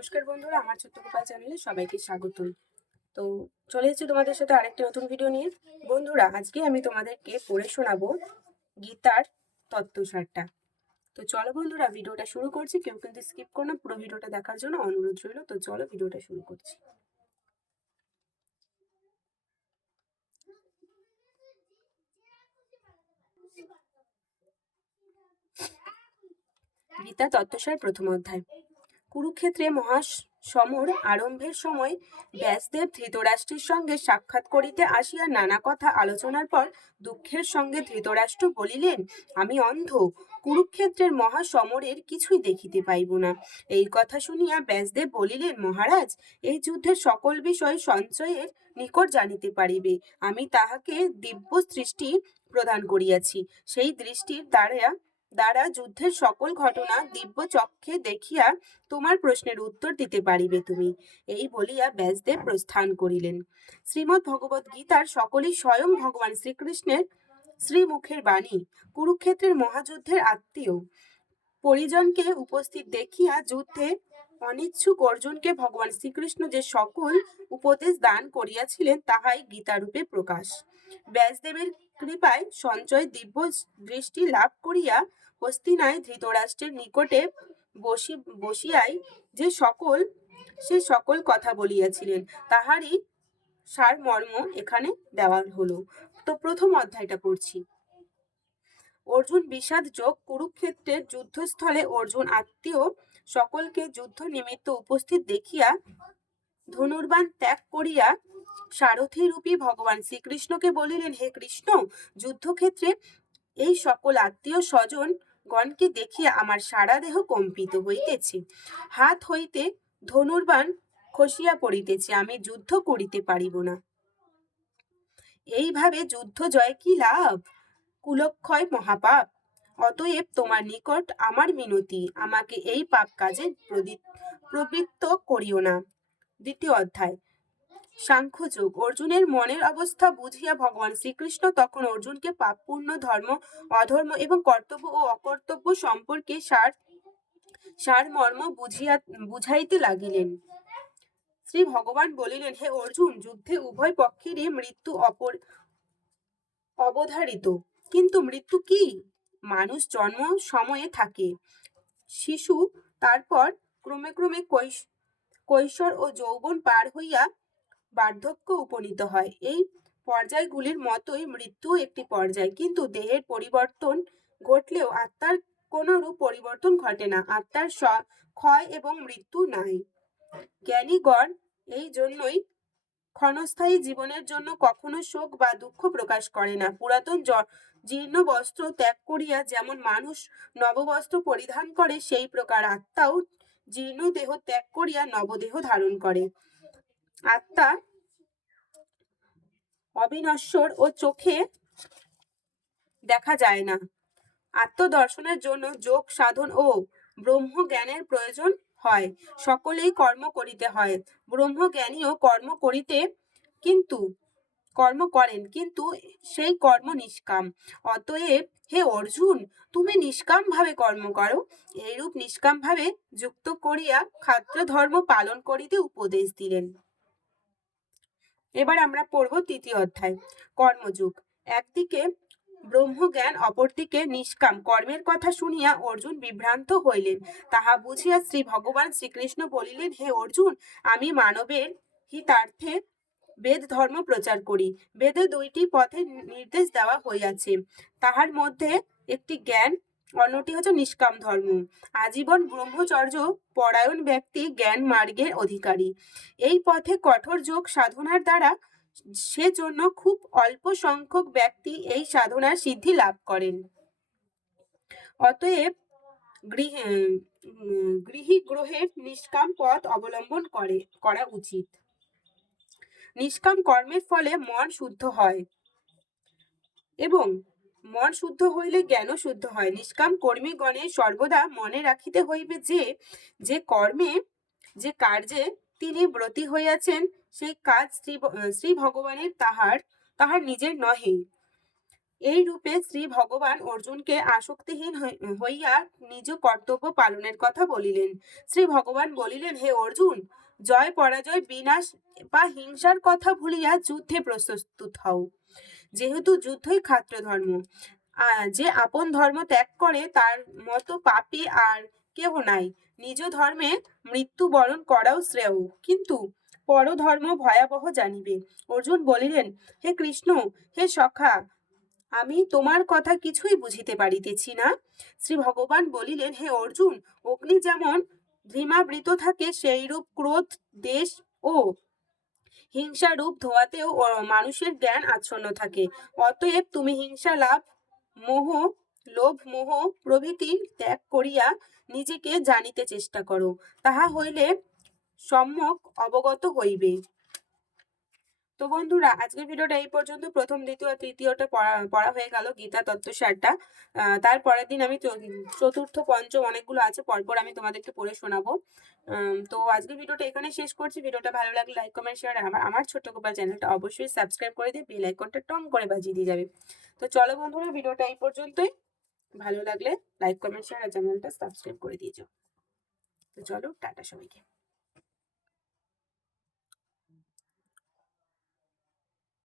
নমস্কার বন্ধুরা, আমার ছোট্ট গোপাল চ্যানেলে সবাইকে স্বাগতম। তো চলে এসেছি তোমাদের সাথে আরেকটি নতুন ভিডিও নিয়ে। বন্ধুরা, আজকে আমি তোমাদেরকে পড়ে শোনাবো গীতার তত্ত্বসারটা। তো চলো বন্ধুরা, ভিডিওটা শুরু করছি। কেউ কিন্তু স্কিপ করো না, পুরো ভিডিওটা দেখার জন্য অনুরোধ রইল। তো চলো ভিডিওটা শুরু করছি। গীতা তত্ত্বসার প্রথম অধ্যায়। কুরুক্ষেত্রে মহাসমর আরম্ভের সময় ব্যাসদেব ধৃতরাষ্ট্রের সঙ্গে সাক্ষাৎ করিতে আসিয়া নানা কথা আলোচনার পর দুঃখের সঙ্গে ধৃতরাষ্ট্র বলিলেন, আমি অন্ধ, কুরুক্ষেত্রের মহাসমরের কিছুই দেখিতে পাইব না। এই কথা শুনিয়া ব্যাসদেব বলিলেন, মহারাজ, এই যুদ্ধের সকল বিষয় সঞ্চয়ের নিকট জানিতে পারিবে। আমি তাহাকে দিব্য দৃষ্টি প্রদান করিয়াছি। সেই দৃষ্টির দ্বারা যুদ্ধের সকল ঘটনা দিব্য চক্ষে দেখিয়া তোমার প্রশ্নের উত্তর দিতে পারিবে তুমি। এই বলিয়া ব্যাসদেব প্রস্থান করিলেন। শ্রীমদ্ ভগবত গীতার সকলেই স্বয়ং ভগবান শ্রীকৃষ্ণের শ্রীমুখের বাণী। কুরুক্ষেত্রের মহাযুদ্ধের আত্মীয় পরিজনকে উপস্থিত দেখিয়া যুদ্ধে অনিচ্ছুক অর্জুনকে ভগবান শ্রীকৃষ্ণ যে সকল উপদেশ দান করিয়াছিলেন তাহাই গীতারূপে প্রকাশ। ব্যাসদেবের কৃপায় সঞ্চয় দিব্য দৃষ্টি লাভ করিয়া হস্তিনায় ধৃতরাষ্ট্রের নিকটে বসিয়াই সে সকল কথা বলিয়াছিলেন তাহারই সারমর্ম এখানে দেওয়া হলো। তো প্রথম অধ্যায়টা পড়ছি। অর্জুন বিষাদ যোগ। কুরুক্ষেত্রের যুদ্ধস্থলে অর্জুন আত্মীয় সকলকে যুদ্ধ নিমিত্ত উপস্থিত দেখিয়া ধনুর্বাণ ত্যাগ করিয়া সারথী রূপী ভগবান শ্রীকৃষ্ণকে বলিলেন, হে কৃষ্ণ, যুদ্ধক্ষেত্রে এই সকল আত্মীয় স্বজন গণকে দেখিয়া আমার সারা দেহ কম্পিত হইতেছে, হাত হইতে ধনুর্বাণ খসিয়া পড়িতেছে, আমি যুদ্ধ করিতে পারিব না। এইভাবে যুদ্ধ জয় কি লাভ? কুলক্ষয় মহাপাপ। অতএব তোমার নিকট আমার মিনতি, আমাকে এই পাপ কাজে প্রবৃত্ত করিও না। দ্বিতীয় অধ্যায়। সাংখ্যযোগ। অর্জুনের মনের অবস্থা বুঝিয়া ভগবান শ্রীকৃষ্ণ তখন অর্জুনকে পাপ, পুণ্য, ধর্ম, অধর্ম এবং কর্তব্য ও অকর্তব্য সম্পর্কে সারমর্ম বুঝাইতে লাগিলেন। শ্রী ভগবান বলিলেন, হে অর্জুন, যুদ্ধে উভয় পক্ষেরই মৃত্যু অবধারিত। কিন্তু মৃত্যু কি? মানুষ জন্ম সময়ে থাকে শিশু, তারপর ক্রমে ক্রমে কৈশোর ও যৌবন পার হইয়া বার্ধক্য উপনীত হয়। এই পর্যায়গুলির মতোই মৃত্যু একটি পর্যায়, কিন্তু দেহের পরিবর্তন ঘটলেও আত্মার কোনরূপ পরিবর্তন ঘটে না। আত্মার ক্ষয় এবং মৃত্যু নাই। জ্ঞানীগণ এই জন্যই ক্ষণস্থায়ী জীবনের জন্য কখনো শোক বা দুঃখ প্রকাশ করে না। পুরাতন জীর্ণ বস্ত্র ত্যাগ করিয়া যেমন মানুষ নববস্ত্র পরিধান করে, সেই প্রকার আত্মাও জীর্ণ দেহ ত্যাগ করিয়া নবদেহ ধারণ করে। আত্মা অবিনশ্বর ও চোখে দেখা যায় না। আত্মদর্শনের জন্য যোগ সাধন ও ব্রহ্ম জ্ঞানের প্রয়োজন হয়। সকলেই কর্ম করিতে হয়। ব্রহ্মজ্ঞানীও কর্ম করেন, কিন্তু সেই কর্ম নিষ্কাম। অতএব হে অর্জুন, তুমি নিষ্কাম ভাবে কর্ম করো। এইরূপ নিষ্কাম ভাবে যুক্ত করিয়া ক্ষাত্র ধর্ম পালন করিতে উপদেশ দিলেন। এবার আমরা পড়ব তৃতীয় অধ্যায়। কর্মযোগ। একদিকে ব্রহ্মজ্ঞান, অপরদিকে নিষ্কাম কর্মের কথা শুনিয়া অর্জুন বিভ্রান্ত হইলেন। তাহা বুঝিয়া শ্রী ভগবান শ্রীকৃষ্ণ বলিলেন, হে অর্জুন, আমি মানবের হিতার্থে বেদ ধর্ম প্রচার করি। বেদে দুইটি পথে নির্দেশ দেওয়া হইয়াছে, তাহার মধ্যে একটি জ্ঞান, অন্যটি হচ্ছে নিষ্কাম ধর্ম। আজীবন ব্রহ্মচর্য পরায়ণ ব্যক্তি জ্ঞান মার্গের অধিকারী। এই পথে কঠোর যোগ সাধনার দ্বারা সেজন্য খুব অল্প সংখ্যক ব্যক্তি এই সাধনার সিদ্ধি লাভ করেন। অতএব গৃহী গ্রহের নিষ্কাম পথ অবলম্বন করা উচিত। নিষ্কাম কর্মের ফলে মন শুদ্ধ হয় এবং মন শুদ্ধ হইলে জ্ঞানও শুদ্ধ হয়। নিষ্কাম কর্মীগণের সর্বদা মনে রাখিতে হইবে যে কার্যে তিনি ব্রতী হইয়াছেন, সেই কাজ শ্রী ভগবানের, তাহার নিজের নহে। এই রূপে শ্রী ভগবান অর্জুনকে আসক্তিহীন হইয়া নিজ কর্তব্য পালনের কথা বলিলেন। শ্রী ভগবান বলিলেন, হে অর্জুন, জয় পরাজয় বিনাশ বা হিংসার কথা ভুলিয়া যুদ্ধে প্রস্তুত হও। যেহেতু যুদ্ধই ক্ষাত্র ধর্ম, যে আপন ধর্ম ত্যাগ করে তার মতো পাপী আর কেহ নাই। নিজ ধর্মে মৃত্যু বরণ করাও শ্রেয়, কিন্তু পরধর্ম ভয়াবহ জানিবে। অর্জুন বলিলেন, হে কৃষ্ণ, হে সখা, আমি তোমার কথা কিছুই বুঝিতে পারিতেছি না। শ্রী ভগবান বলিলেন, হে অর্জুন, অগ্নি যেমন ধূমাবৃত থাকে, সেই রূপ ক্রোধ, দেশ ও হিংসা রূপ ধোঁয়াতেও মানুষের জ্ঞান আচ্ছন্ন থাকে। অতএব তুমি হিংসা লোভ মোহ প্রভৃতি ত্যাগ করিয়া নিজেকে জানিতে চেষ্টা করো, তাহা হইলে সম্যক অবগত হইবে। তো বন্ধুরা, আজকের ভিডিওটা এই পর্যন্ত। প্রথম, দ্বিতীয় আর তৃতীয়টা পড়া হয়ে গেল, গীতা তত্ত্বসারটা। তারপরের দিন আমি চতুর্থ, পঞ্চম অনেকগুলো আছে, পরপর আমি তোমাদেরকে পড়ে শোনাবো। তো আজকের ভিডিওটা এখানে শেষ করছি। ভিডিওটা ভালো লাগলে লাইক, কমেন্ট, শেয়ার, আমার ছোট্ট গোপাল চ্যানেলটা অবশ্যই সাবস্ক্রাইব করে দিয়ে বেল আইকনটা টং করে বাজিয়ে দিয়ে যাবে। তো চলো বন্ধুরা, ভিডিওটা এই পর্যন্তই। ভালো লাগলে লাইক, কমেন্ট, শেয়ার আর চ্যানেলটা সাবস্ক্রাইব করে দিয়েছো। তো চলো, টাটা সবাইকে।